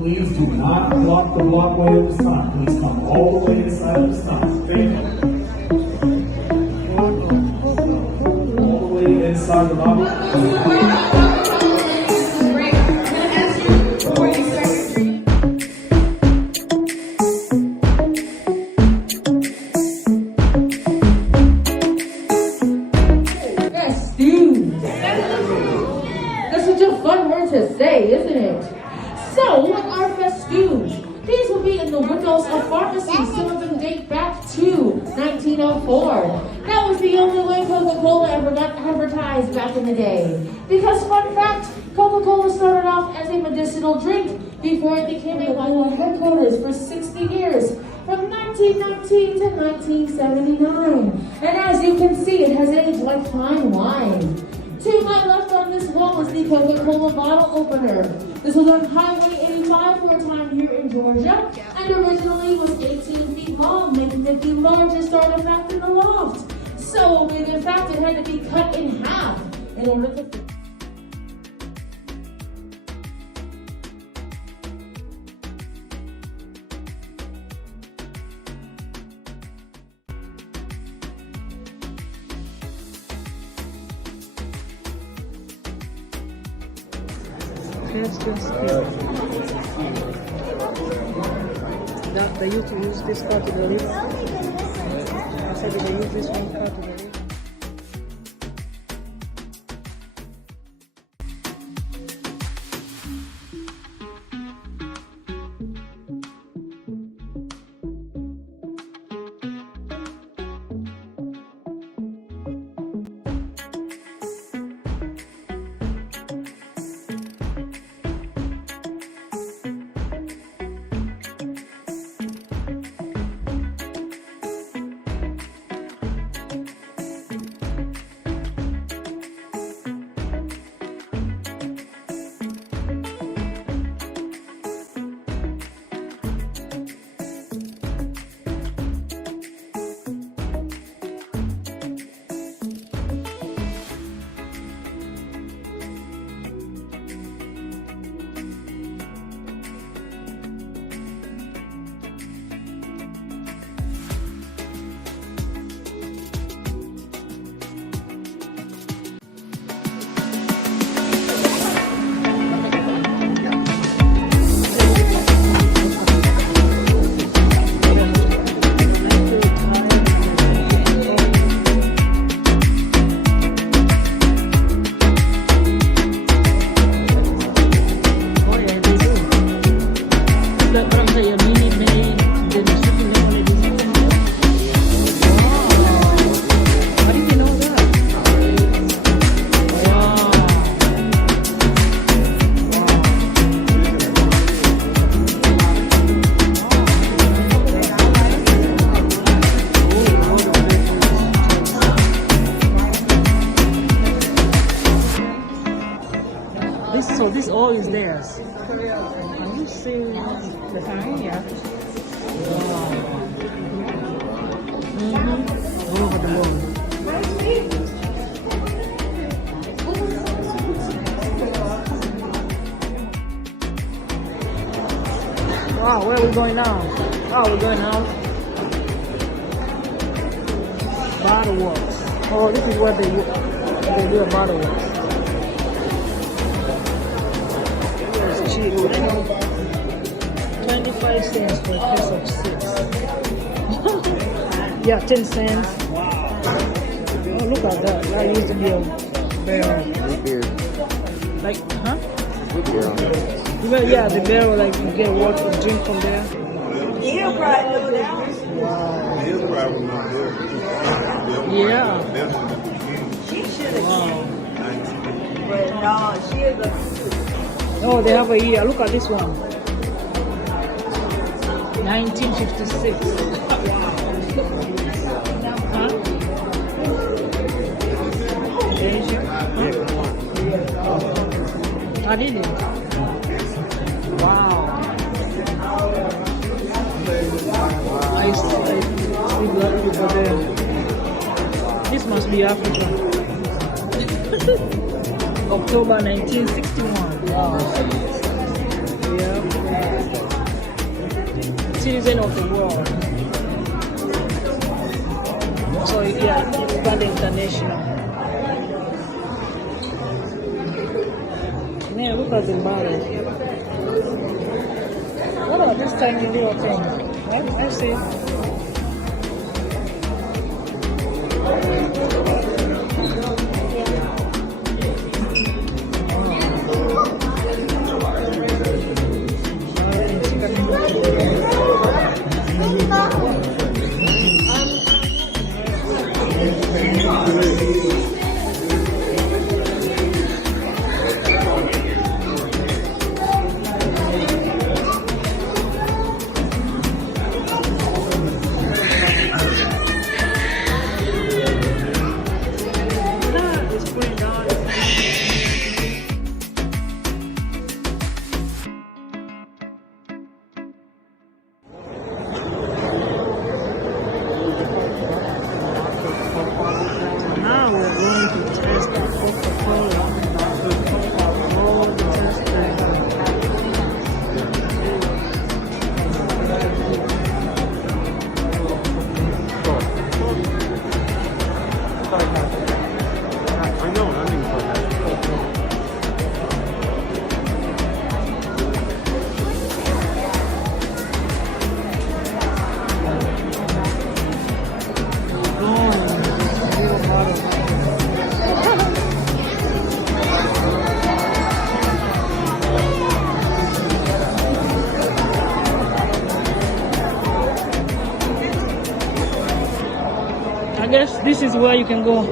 Please do not block the walkway at this time. Please come all the way inside of the stop. Thank you. All the way inside the lobby. That's such a fun word to say, isn't it? So, what are festoons? These will be in the windows of pharmacies. Some of them date back to 1904. That was the only way Coca-Cola ever got advertised back in the day. Because, fun fact, Coca-Cola started off as a medicinal drink before it became a local headquarters for 60 years, from 1919 to 1979. And as you can see, it has aged like fine wine. To my left on this wall is the Coca-Cola bottle opener. This was on Highway 85 for a time here in Georgia, and originally was 18 feet long, making it the largest artifact in the loft. So big, in fact, it had to be cut in half in order to... That they used to use this car to the lift. I said they use this one car to the lift. So this all is theirs. Can you see the sign? Yeah. Wow. All over the world. Wow, where are we going now? Oh, we're going out. Bottle works. Oh, this is where they do a bottle works. 25 cents for a piece of 6. Yeah, 10 cents. Wow. Oh, look at that. That used to be a barrel. Like, huh? Well, yeah, the barrel, like you get water, drink from there. Yeah, probably know that. Wow. Yeah. She should have came. But no, she is a... Oh, they have a year. Look at this one. 1956. Wow. Huh? Asia? Huh? I didn't. Wow. I see black people there. This must be Africa. October 1961. Wow. Yeah. citizen of the world. So yeah, expand international. Man, look at the bottle. What about this tiny little thing? I see. Now we're going to test the Coca-Cola. Road testing. I know, I mean, I guess this is where you can go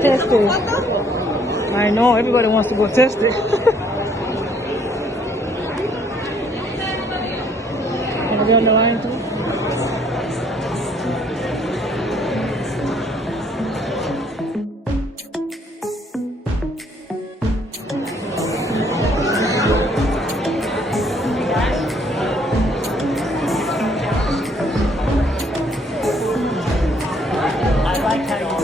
test it. I know, everybody wants to go test it. Can I be on the line too?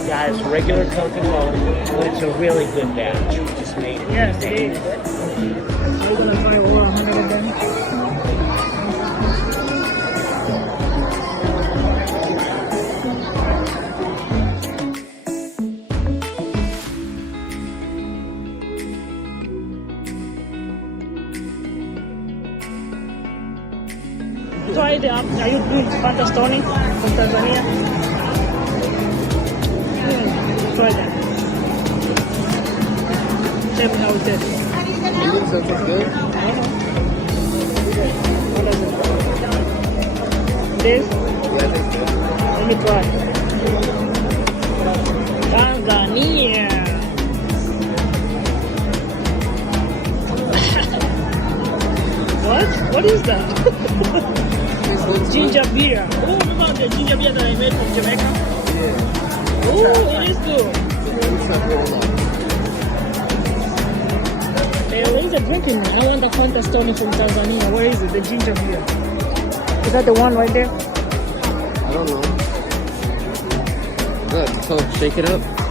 Guys, regular Coca-Cola, but it's a really good batch. We just made it. Yes, it is. We're gonna buy over 100 of them. Try the, are you doing Fanta Stony from Tanzania? Try that. Tell me how it tastes. you think something's good? What is it? This? Yeah, I think so. Let me try. Tanzania. What? What is that? Ginger beer. Oh, remember the ginger beer that I made from Jamaica? Yeah. Oh, it is good. It's not going on. Where is the drinking? I want the Fanta Stony from Tanzania. Where is it? The ginger beer. Is that the one right there? I don't know. Good. So shake it up.